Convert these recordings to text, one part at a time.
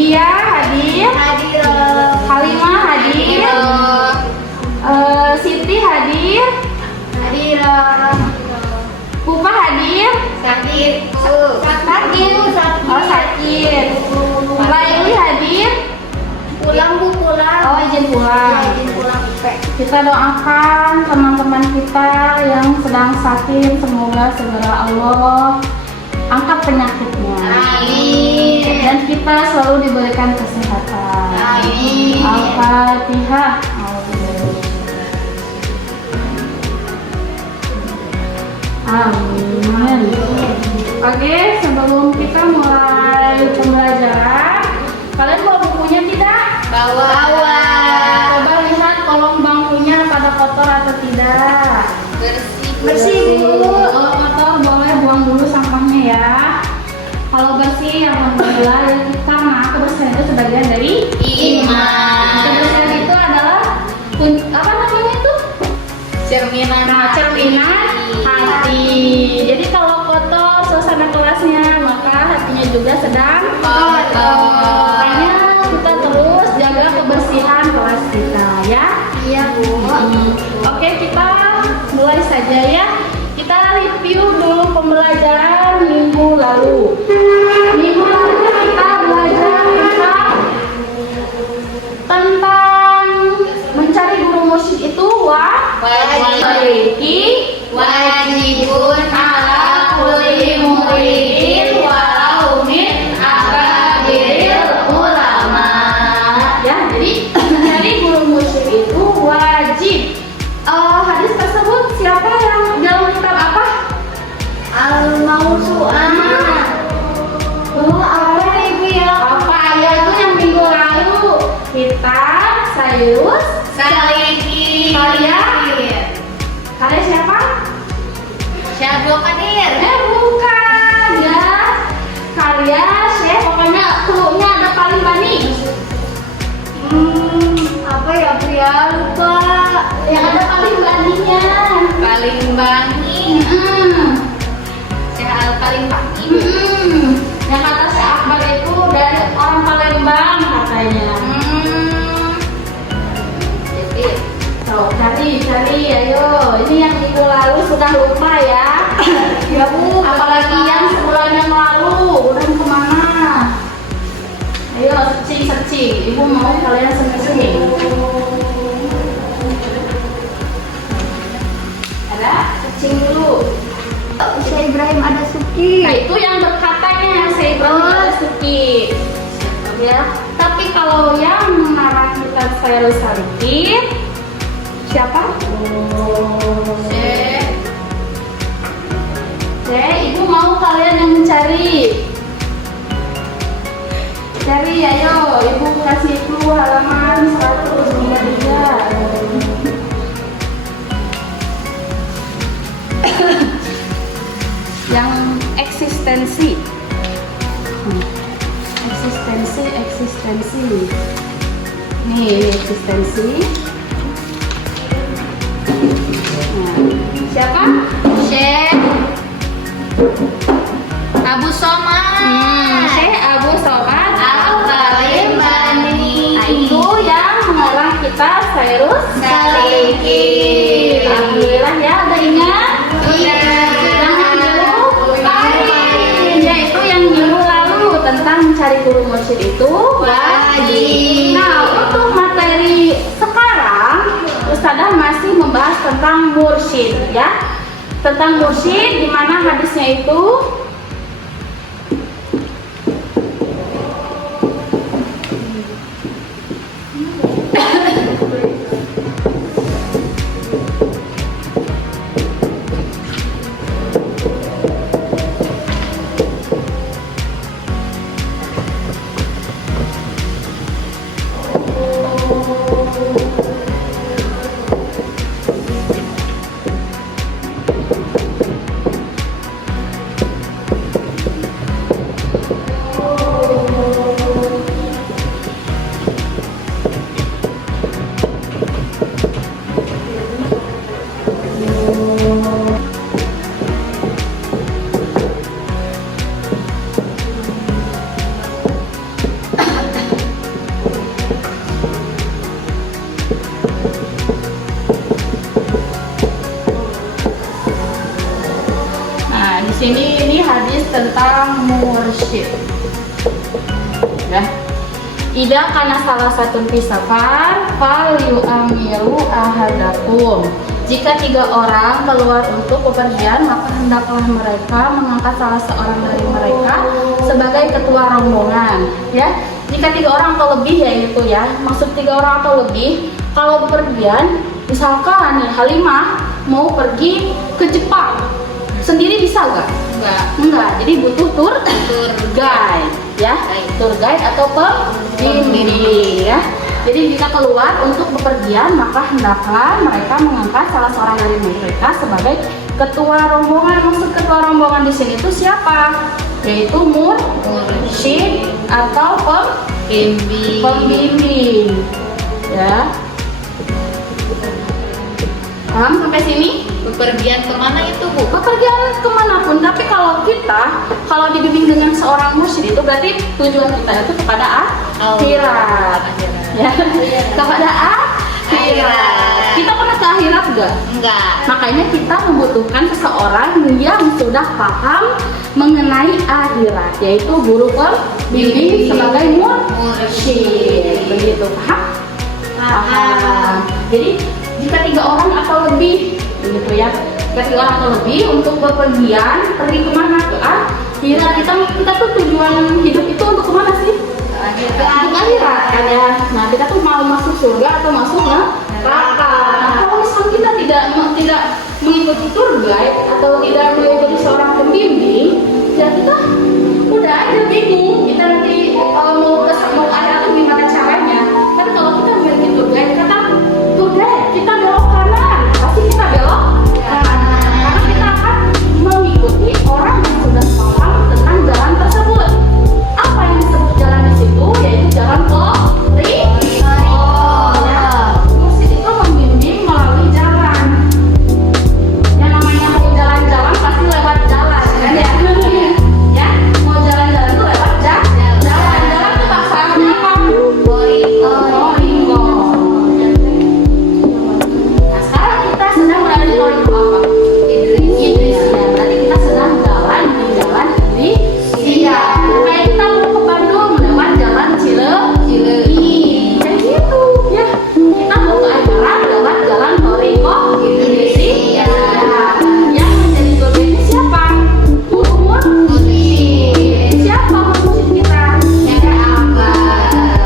Lydia hadir. Hadir. Halimah hadir. Siti hadir. Hadir. Pupa hadir. Sakit. Sakit. Oh sakit. Laili hadir. Pulang Bu, pulang. Oh izin pulang. Izin pulang. Kita doakan teman-teman kita yang sedang sakit, semoga segera Allah angkat penyakitnya. Amin. Dan kita selalu diberikan kesehatan. Amin. Al-Fatihah. Amin. Oke, sebelum kita mulai pembelajaran, kalian bawa bukunya tidak? Bawa. Coba lihat kolong bangkunya pada kotor atau tidak. Bersih Bu. Kalau kotor boleh buang dulu sampahnya ya. Kalau bersih, alhamdulillah ya kita kebersihan itu sebagian dari Iman. Kebersihan itu adalah apa namanya itu? Cerminan. Cerminan hati. Jadi kalau kotor suasana kelasnya, maka hatinya juga sedang kotor. Makanya kita terus jaga kebersihan kelas kita ya. Iya Bu. Oke, kita mulai saja ya. Kita review dulu pembelajaran minggu lalu. Minggu lalu kita belajar tentang mencari guru musyid itu Wajibun ala kulli muridin walau min akabiril ulama. Ya, jadi mencari guru musyid itu wajib. Hadis tersebut siapa yang dalam kitab apa? Al-Mawsu'ah. Apa Ibu ya? Apa ya itu yang minggu lalu? Kitab Sayyus Saliki. Karya siapa? Syabul Qadir. Bukan ya. Karya Syekh, pokoknya cluenya ada paling banyak. Apa ya Bu ya? Lupa. Yang ada paling baningnya. Paling bangi. Syekh Al-Paling Bangi. Yang kata Syekh Akbar itu dari orang Palembang katanya. Jadi Cari, ayo. Ini yang minggu lalu sudah lupa ya. ya Bu, Apalagi yang sebulan yang lalu, udah kemana? Ayo searching. Ibu mau kalian searching. Ada? Searching dulu. Syekh Ibrahim Adasuki. Nah itu yang berkatanya saya Ibrahim Suki. Ya. Tapi kalau yang mengarang kitab Sayyus Salikin siapa? Ibu mau kalian yang mencari. Cari ayo, Ibu kasih itu halaman 193. Yang eksistensi. Eksistensi. Nih, eksistensi. Nah, siapa? Syekh Abu Somad. Syekh Abu Somad Al-Paling Bani. Nah, itu yang mengarang kitab Sayyus Salikin. Alhamdulillah ya, ada ingat? Iya. Jangan lupain, yaitu yang minggu lalu tentang mencari guru mursyid itu Wajib. Nah, untuk materi sekarang Ustadzah masih membahas tentang mursyid ya. Tentang mursyid, di mana hadisnya itu tentang mursyid. Ya. Ida karena salah satu safar fal yu'amiru ahadakum. Jika 3 orang keluar untuk bepergian, maka hendaklah mereka mengangkat salah seorang dari mereka sebagai ketua rombongan. Ya, jika 3 orang atau lebih ya itu ya. Maksud 3 orang atau lebih, kalau bepergian, misalkan nih Halimah mau pergi ke Jepang, sendiri bisa nggak? Enggak. Jadi butuh tour guide, ya. Tour guide atau pembimbing, ya. Jadi jika keluar untuk bepergian, maka hendaklah mereka mengangkat salah seorang dari mereka sebagai ketua rombongan. Maksud ketua rombongan di sini itu siapa? Yaitu mursyid atau pembimbing. Ya. Paham sampai sini? Bepergian kemana itu, Bu? Bepergian kemanapun, tapi kalau dibimbing dengan seorang mursyid itu berarti tujuan kita itu kepada akhirat. Ya, kepada akhirat. Kita pernah ke akhirat enggak? Enggak. Makanya kita membutuhkan seseorang yang sudah paham mengenai akhirat, yaitu guru pembimbing sebagai mursyid. Begitu, paham? Paham. Jadi jika 3 orang atau lebih, begitu ya. Jika 3 orang atau lebih untuk bepergian, pergi kemana? Ke akhirat. Kita tuh tujuan hidup itu untuk kemana sih? Ke akhirat kan ya. Nah, kita tuh mau masuk surga atau masuk neraka. Nah, kalau misalnya kita tidak mengikuti tour guide atau tidak mengikuti seorang pembimbing, ya kita udah aja bingung. Kita nanti mau akhirat tuh gimana caranya? Tapi kalau kita memiliki tour guide, kita belok kanan, pasti kita belok kanan. Karena kita akan mengikuti orang yang sudah paham tentang jalan tersebut. Apa yang disebut jalan di situ? Yaitu jalan mursyid itu membimbing melalui jalan. Yang namanya mau jalan-jalan pasti lewat jalan, kan ya? Ya, mau jalan-jalan tuh lewat jalan. Jalan tuh bahasa Arabnya apa? Boringo. Nah, sekarang kita sedang berada di Boringo apa? Idris. Ya, berarti kita sedang jalan di jalan Idris. Iya. Kayak kita mau ke Bandung lewat jalan Cileunyi. Kayak gitu, ya. Kita mau ke acara lewat jalan Boringo Idris. Ya. Yang menjadi tour guide siapa? Guru mursyid. Siapa mursyid kita? Ya, apa?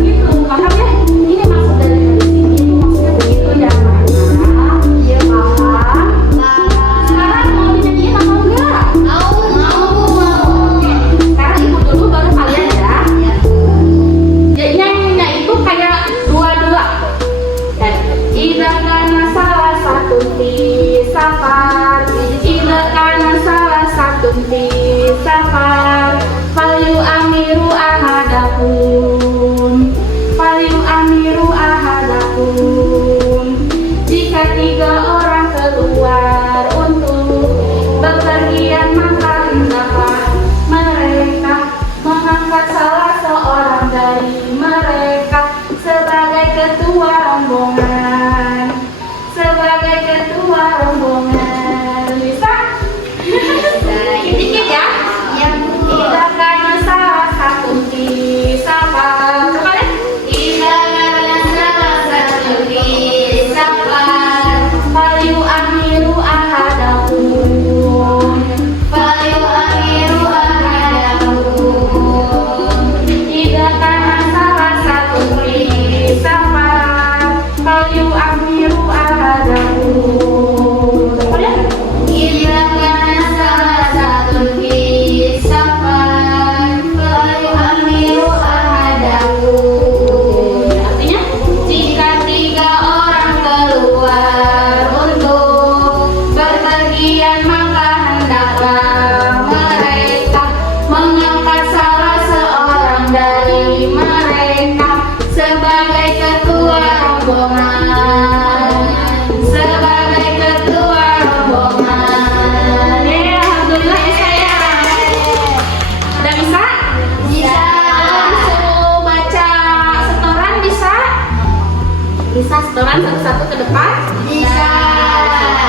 Gitu, paham ya? Ini maksud dari hadis ini, maksudnya begitu ya, Mbak. Iya, paham. Sekarang mau dinyanyiin apa enggak? Oke, sekarang ibu dulu baru kalian ya. Jadi nyanyinya itu kayak dua-dua. Ida kana salah satu safar, ida kana salah satu safar, falyu amiru ahadakum. Jika 3 orang keluar untuk bepergian, maka hendaklah mereka mengangkat salah seorang dari mereka sebagai ketua rombongan. Bisa? Dikit ya? Tidak karena salah satu safar. Coba deh. Falyu amiru ahadakum. Tidak karena salah satu safar. Falyu amiru ahadakum. Coba deh. Artinya Jika 3 orang keluar untuk bepergian, maka hendaklah mereka mengangkat salah seorang dari mereka sebagai ketua rombongan. ya, alhamdulillah bisa ya. Udah bisa? Bisa. Disuruh baca setoran bisa? Bisa setoran satu-satu ke depan? Bisa.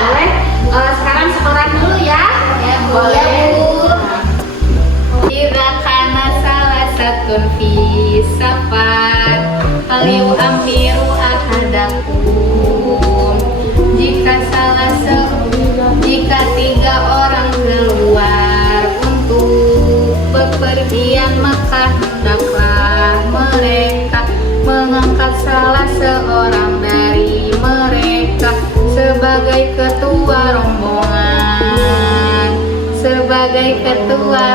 Boleh? Sekarang setoran dulu ya. Ya, boleh, Bu. salasatun fi safar Aliu amiru ahadakum jika tiga orang keluar untuk bepergian maka hendaklah mereka mengangkat salah seorang dari mereka sebagai ketua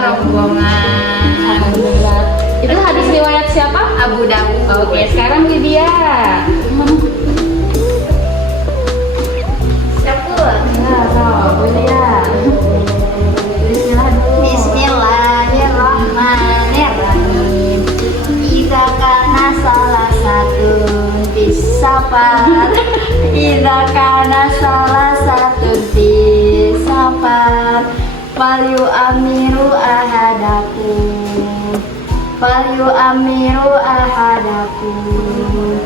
rombongan. Alhamdulillah. Itu hadis riwayat siapa? Abu Dawud. Oke, sekarang Lydia. Bismillahirrahmanirrahim. Idza kana salasatun fis safar falyu amiru ahadakum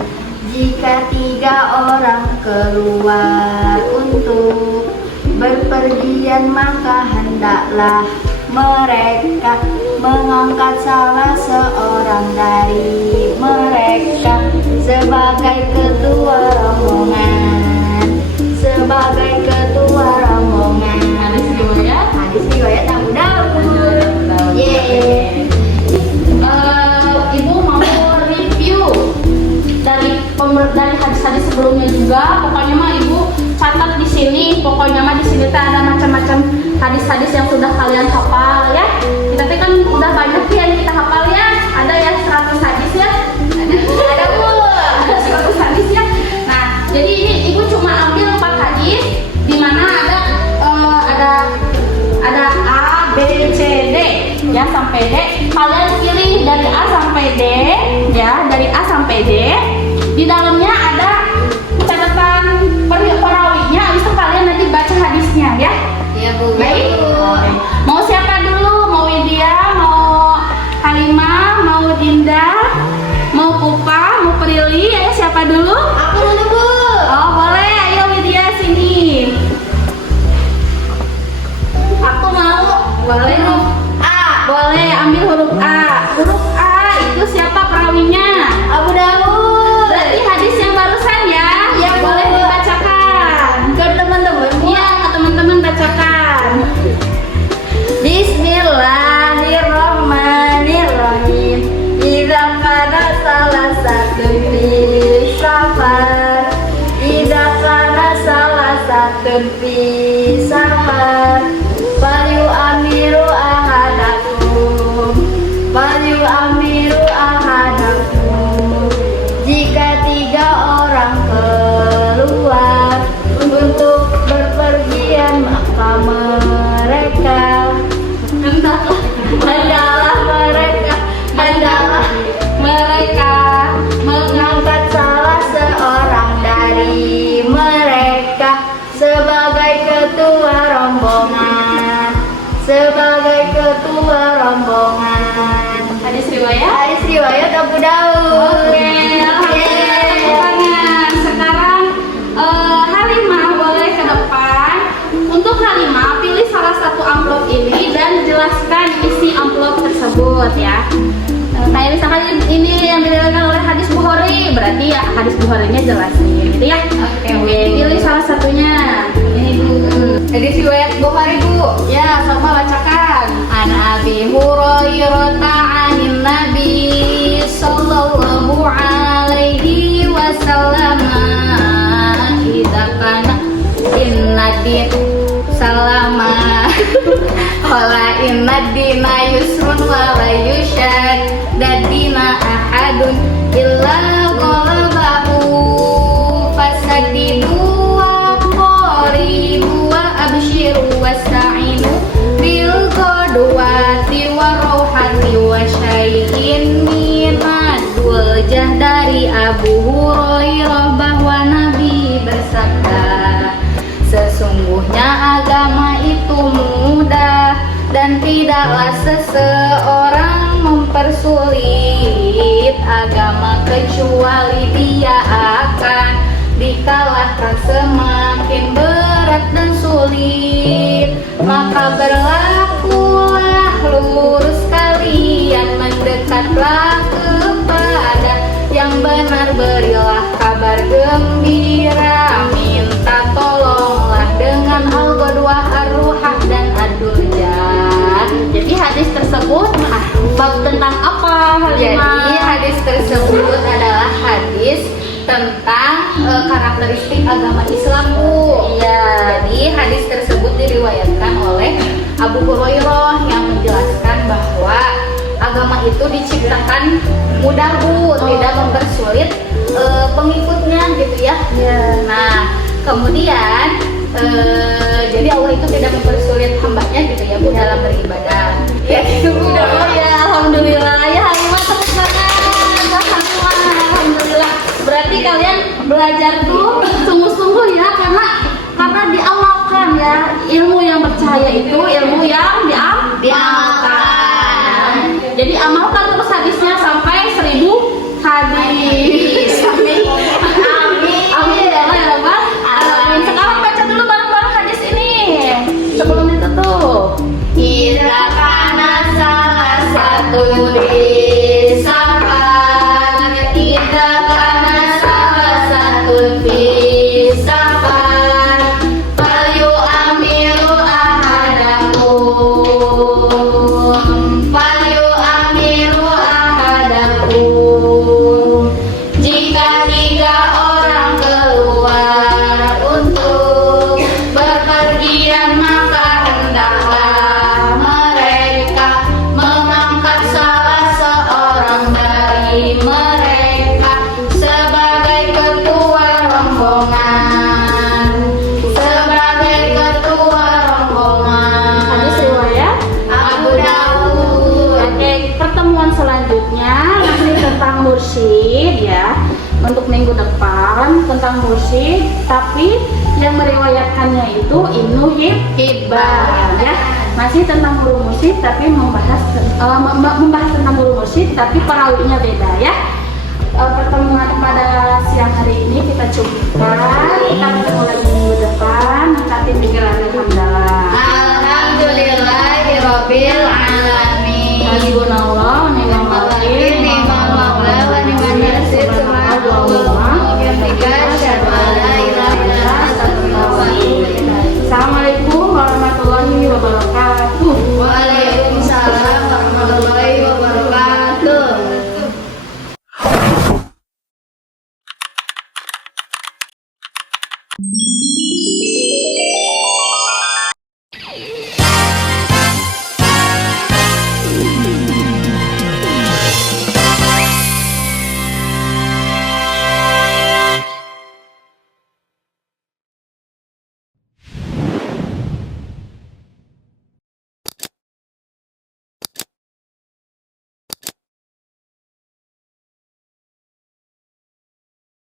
jika tiga orang keluar untuk berpergian maka hendaklah mereka mengangkat salah seorang dari mereka sebagai ketua rombongan. Hadis riwayat Abu Dawud. Yeay. Ibu mau review dari hadis-hadis sebelumnya juga. Pokoknya mah ibu catat di sini. Pokoknya mah di sini ada macam-macam hadis-hadis yang sudah kalian hafal ya. Kita kan udah banyak yang kita hafal ya. Ada ya 100 hadis ya. Ada Bu. Ada 100 hadis ya. Nah, jadi ini ibu cuma ambil 4 hadis di mana ada A, B, C, D ya sampai D. Kalian pilih dari A sampai D ya, dari A sampai D. Di dalamnya ada catatan perawinya, habis itu kalian nanti baca hadisnya ya. Iya Bu. Baik. Mau siapa dulu? Mau Widya, mau Halimah, mau Dinda, mau Pupa, mau Prilly? Ayo siapa dulu? Aku dulu Bu. Oh boleh, ayo Widya sini. Aku mau. Boleh huruf A. Boleh ambil huruf A. Huruf A itu siapa perawinya? Abu Dawud. Berarti hadis yang barusan ya. Iya, Bu. Boleh dibacakan. Ke teman-teman Bu. Iya, ke teman-teman bacakan. Bismillahirrahmanirrahim. Idza kana salasatun fi safar falyu amiru ahadakum jika tiga orang keluar untuk berpergian maka mereka mengangkat salah seorang dari mereka sebagai ketua rombongan. Hadis riwayat. Abu Dawud. Oke, alhamdulillah tepuk tangan. Sekarang Halimah boleh ke depan. Untuk Halimah pilih salah satu amplop ini dan jelaskan isi amplop tersebut ya. Kayak misalkan ini yang diriwayatkan oleh hadis Bukhari, berarti ya hadis Bukharinya jelasin gitu ya. Oke, Pilih salah satunya. Ini Bu. Hadis riwayat Bukhari Bu. Ya, sama bacakan. An Abi Hurairah anin Nabi sallallahu alaihi wasallam idza kana inna din salama wala inna dina yusrun wala yushad dadina ahadun illa qalabahu fasadidu wa qaribu wa abshiru wasta'inu bil qadwati wa rauhati wa syai'in minadul dari Abu Hurairah bahwa Nabi bersabda, sesungguhnya agama itu mudah dan tidaklah seseorang mempersulit agama kecuali dia akan dikalahkan semakin berat dan sulit. Maka berlakulah lurus kalian mendekati berangkatlah kepada yang benar, berilah kabar gembira, minta tolonglah dengan al-ghadwah, ar-ruhah dan ad-durjah. Jadi hadis tersebut bab tentang apa, Jadi Halimah? hadis tersebut adalah hadis tentang karakteristik agama Islam, Bu. Iya. Jadi hadis tersebut diriwayatkan oleh Abu Hurairah yang menjelaskan bahwa agama itu diciptakan mudah, Bu, tidak mempersulit pengikutnya gitu ya. Iya. Nah, kemudian jadi Allah itu tidak mempersulit hambanya gitu ya, Bu, dalam beribadah. Ya, gitu, Bu. Oh ya, alhamdulillah ya, Halimah tepuk tangan. Alhamdulillah. Berarti kalian belajar tuh sungguh-sungguh ya, karena diamalkan ya. Ilmu yang percaya itu ilmu yang diamalkan. Jadi amalkan terus hadisnya sampai 1000 hadis. Amin. Amin ya Allah ya Rabbal alamin. Sekarang baca dulu bareng-bareng hadis ini sebelum ditutup. Jika karena salah satu disafar, jika karena salah satu disafar, falyu amiru ahadakum, falyu amiru ahadakum. Jika 3 orang keluar untuk berpergian, maka hendaklah mereka mengangkat salah seorang dari mereka sebagai ketua rombongan, sebagai ketua rombongan. Hadis riwayat Abu Dawud. Oke, pertemuan selanjutnya masih tentang mursyid ya. Untuk minggu depan tentang mursyid, tapi yang meriwayatkannya itu Ibnu Hibban ya. Masih tentang guru mursyid tapi membahas tentang guru mursyid tapi perawinya beda ya. Pertemuan pada siang hari ini kita cukupkan. Kita ketemu lagi minggu depan. Nanti pikirannya hamdalah. Alhamdulillahirabbil alamin. Hasbunallah wa ni'mal wakil. Ni'mal maula wa ni'mal nasir. Subhanallah wa bihamdihi, asyhadu an la ilaha illa anta, astaghfiruka wa atubu ilaik. Assalamualaikum warahmatullahi wabarakatuh. Waalaikumsalam warahmatullahi wabarakatuh.